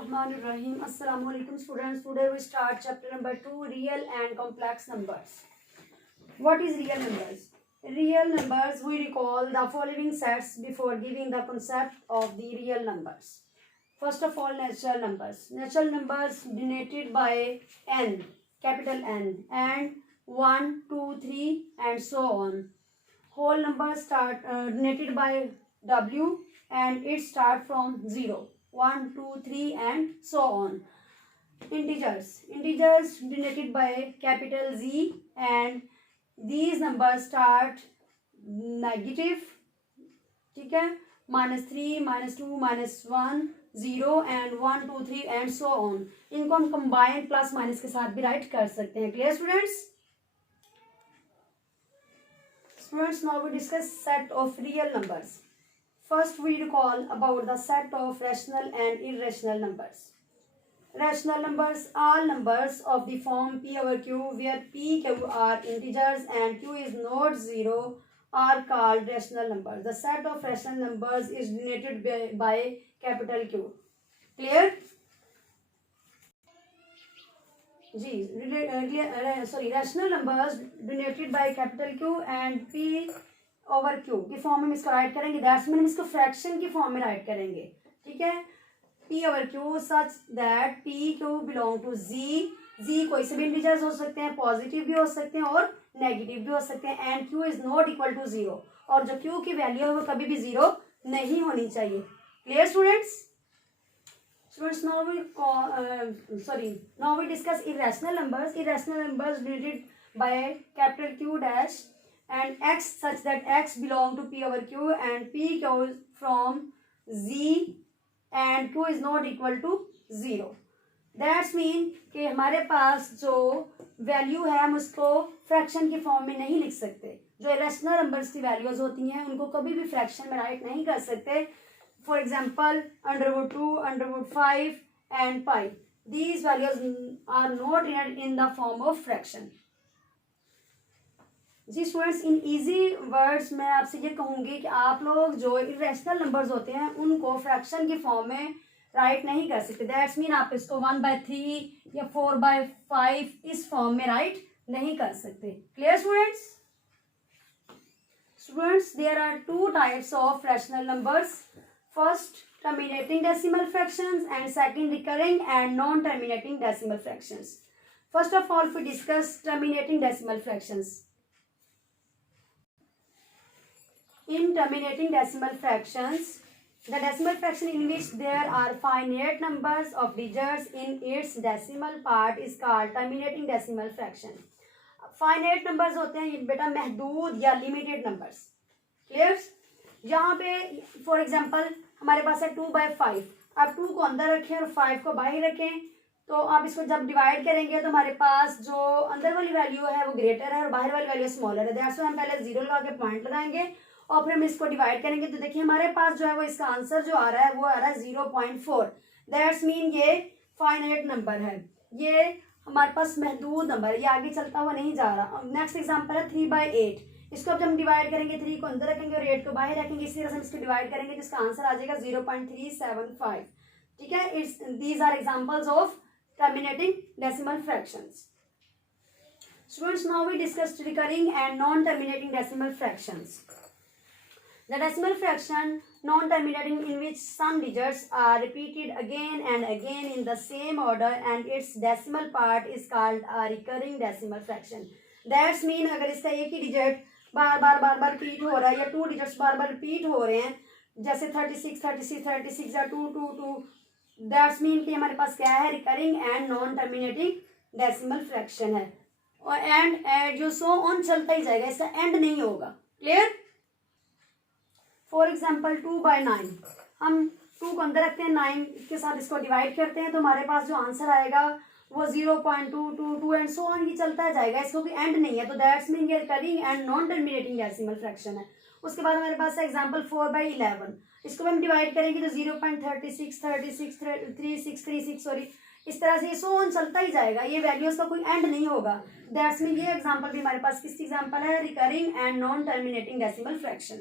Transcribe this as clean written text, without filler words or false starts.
Bismillahirrahmanirrahim. Assalamu alaikum students. Today we start chapter number 2, real and complex numbers. What is real numbers? Real numbers, we recall the following sets before giving the concept of the real numbers. First of all, natural numbers. Natural numbers denoted by n, capital N, and 1, 2, 3 and so on. Whole numbers start denoted by W and it start from 0. 1, 2, 3 and so on. Integers denoted by capital Z and these numbers start negative, ठीक है, -3, -2, -1, 0 and 1, 2, 3 and so on. इनको हम combine plus minus के साथ भी right कर सकते हैं. Clear students? Students, now we discuss set of real numbers. First, we recall about the set of rational and irrational numbers. Rational numbers, all numbers of the form p over q, where p, q are integers and q is not 0, are called rational numbers. The set of rational numbers is denoted by capital Q. Clear? Rational numbers denoted by capital Q and p over q की form में इसको write करेंगे. That's mean इसको fraction की form में write करेंगे. ठीक है, p over q such that p q belong to z कोई से भी इंटीजर्स हो सकते हैं, पॉजिटिव भी हो सकते हैं और नेगेटिव भी हो सकते हैं. And q is not equal to 0 और जो q की वैल्यू है वो कभी भी 0 नहीं होनी चाहिए. Clear students? Now we discuss irrational numbers. Irrational numbers denoted by capital Q dash and x such that x belong to p over q and p goes from z and q is not equal to 0. That's mean कि हमारे पास जो value है हम उसको fraction की form में नहीं लिख सकते. जो इरेशनल नंबर्स की वैल्यूज होती हैं उनको कभी भी फ्रैक्शन में राइट नहीं कर सकते. For example, √2, √5 and pi. These values are not in the form of fraction. जी स्टूडेंट्स, इन इजी वर्ड्स में आपसे ये कहूँगी कि आप लोग जो इरेशनल नंबर्स होते हैं उनको फ्रैक्शन की फॉर्म में राइट नहीं कर सकते. दैट्स मीन आप इसको 1/3 या 4/5 इस फॉर्म में राइट नहीं कर सकते. Clear students? Students, there are two types of rational numbers. First, terminating decimal fractions and second, recurring and non-terminating decimal fractions. First of all, we discuss terminating decimal fractions. In terminating decimal fractions, the decimal fraction in which there are finite numbers of digits in its decimal part is called terminating decimal fraction. Finite numbers होते हैं बेटा महदूद या limited numbers. Clear? यहाँ पे for example हमारे पास है 2/5. अब 2 को अंदर रखें और 5 को बाहर रखें तो आप इसको जब डिवाइड करेंगे तो हमारे पास जो अंदर वाली वैल्यू है वो ग्रेटर है और बाहर वाली वैल्यू स्मॉलर है. दैट्स व्हाई हम पहले 0 लगा के पॉइंट लगाएंगे और फिर हम इसको डिवाइड करेंगे तो देखिए हमारे पास जो है वो इसका आंसर जो आ रहा है वो आ रहा है 0.4. दैट्स मीन ये फाइनाइट नंबर है, ये हमारे पास महदूद नंबर है, ये आगे चलता हुआ नहीं जा रहा. नेक्स्ट एग्जांपल है 3/8. इसको अब जब हम डिवाइड करेंगे 3 को अंदर रखेंगे और 8 को बाहर रखेंगे, इसी तरह से हम इसको डिवाइड करेंगे तो इसका आंसर आ जाएगा 0.375. ठीक है, these are examples of terminating decimal fractions. Students, now we discuss recurring and non terminating decimal fractions. The decimal fraction non-terminating in which some digits are repeated again and again in the same order and its decimal part is called a recurring decimal fraction. That's mean अगर इसका एक ही digit बार बार repeat हो रहा है या 2 digits बार repeat हो रहे हैं जैसे 36 या 2, दैट्स मीन कि हमारे पास क्या है, recurring and non terminating decimal fraction है. और एंड जो सो ऑन चलता ही जाएगा, इसका एंड नहीं होगा. क्लियर? For example 2/9. हम 2 को अंदर रखते हैं, 9 के साथ इसको डिवाइड करते हैं तो हमारे पास जो आंसर आएगा वो 0.222 एंड सो ऑन ही चलता जाएगा, इसको कोई एंड नहीं है. तो दैट्स मीन ये recurring and non terminating decimal fraction है. उसके बाद हमारे पास है एग्जाम्पल 4/11. इसको हम डिवाइड करेंगे तो 0.36 सॉरी, इस तरह से सो ऑन चलता ही जाएगा, ये वैल्यूज का कोई एंड नहीं होगा. दैट्स मीन ये एग्जाम्पल भी हमारे पास किसकी एग्जाम्पल है, recurring and non terminating decimal fraction.